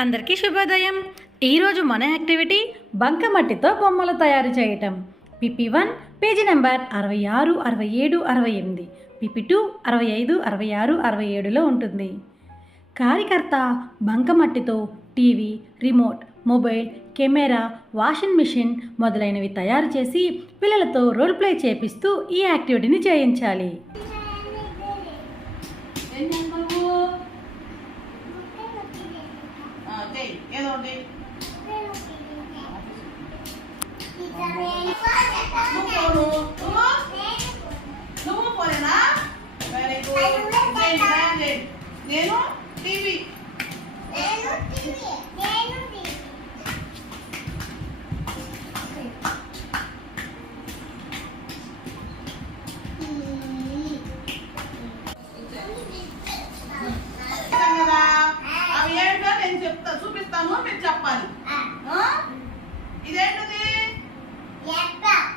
అందరికీ శుభోదయం. ఈరోజు మన యాక్టివిటీ బంకమట్టితో బొమ్మలు తయారు చేయటం. PP1 పేజీ నెంబర్ 66, 67, 68, PP2 65, 66, 67లో ఉంటుంది. కార్యకర్త బంకమట్టితో TV, remote, mobile, camera, washing machine మొదలైనవి తయారు చేసి పిల్లలతో రోల్ ప్లే చేపిస్తూ ఈ యాక్టివిటీని చేయించాలి. నువ్వు పోలేనా? Very good. నేను టీవీ. కదా అవి ఏంటో నేను చూపిస్తాను, మీరు చెప్పాలి. ఇదేంటిది? ల్యాప్టాప్.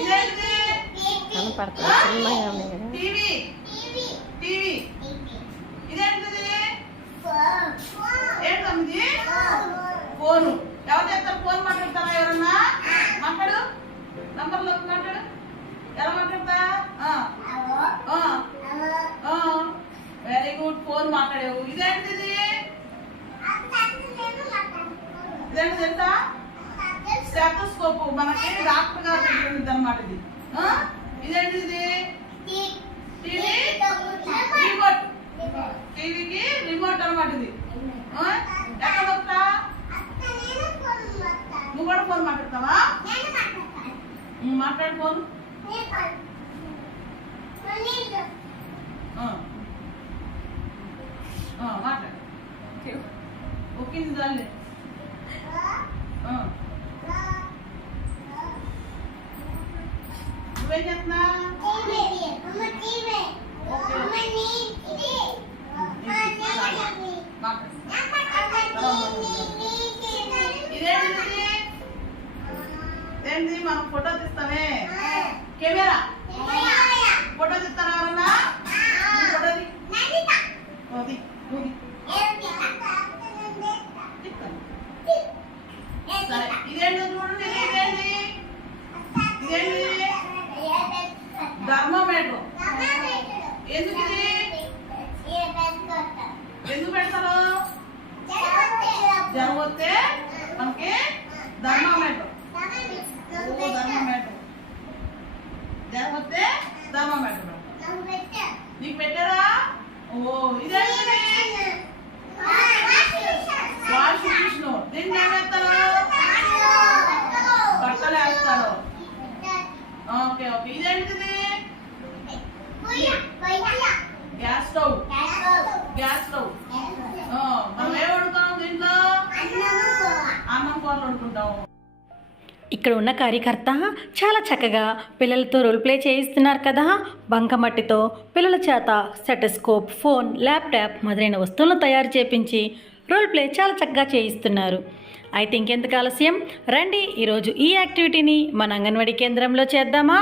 ఇదేంటిది? టీవీ. ఇదేంటిది? ఏంటది? ఫోను. ఎవరు చెప్తారు? ఫోన్ మాట్లాడతారా? ఎవరన్నా మాట్లాడు. నంబర్లో మాట్లాడు. ఎలా మాట్లాడతా? Very good. ఫోన్ మాట్లాడావు. ఇదేంటిది? ఇదేంటి తెలుసా? స్టెథోస్కోప్. మనకి డాక్టర్ గారు ఉంటుంది అన్నమాట ఇది. ఇదేంటిది? TV remote. టీవీకి రిమోట్ అన్నమాట ఇది. ఎక్కడ వస్తా? నువ్వు కూడా ఫోన్ మాట్లాడతావా? మాట్లాడు ఫోన్. మాట్లాడు. ఓకే చాలే. నువ్వేం చేస్తున్నా? ఇదేంటి? మనం ఫోటో తీస్తామే. కెమెరా. ఫోటో తీస్తారా ఎవరన్నా? సరే, ఇదేంటి చూడండి. ఇదేంటి? థర్మోమీటర్. ఎందుకు ఇది? ఎందుకు పెడతారు? జ్వరం వస్తే మనకి థర్మోమీటర్. జ్వరం వస్తే థర్మోమీటర్ నీకు పెట్టారా? ఇదేంటి? Washing machine. దీన్ని ఏమేస్తారు? బట్టలు వేస్తారు. ఓకే. ఇదేంటిది? Gas stove. మనం ఏం వండుతాం దీంట్లో? అన్నం కూరలు వండుకుంటాం. ఇక్కడ ఉన్న కార్యకర్త చాలా చక్కగా పిల్లలతో రోల్ ప్లే చేయిస్తున్నారు కదా. బంకమట్టితో పిల్లల చేత స్టెథోస్కోప్, ఫోన్, ల్యాప్టాప్ మొదలైన వస్తువులను తయారు చేపించి రోల్ ప్లే చాలా చక్కగా చేయిస్తున్నారు. అయితే ఇంకెందుకు ఆలస్యం, రండి ఈరోజు ఈ యాక్టివిటీని మన అంగన్వాడీ కేంద్రంలో చేద్దామా?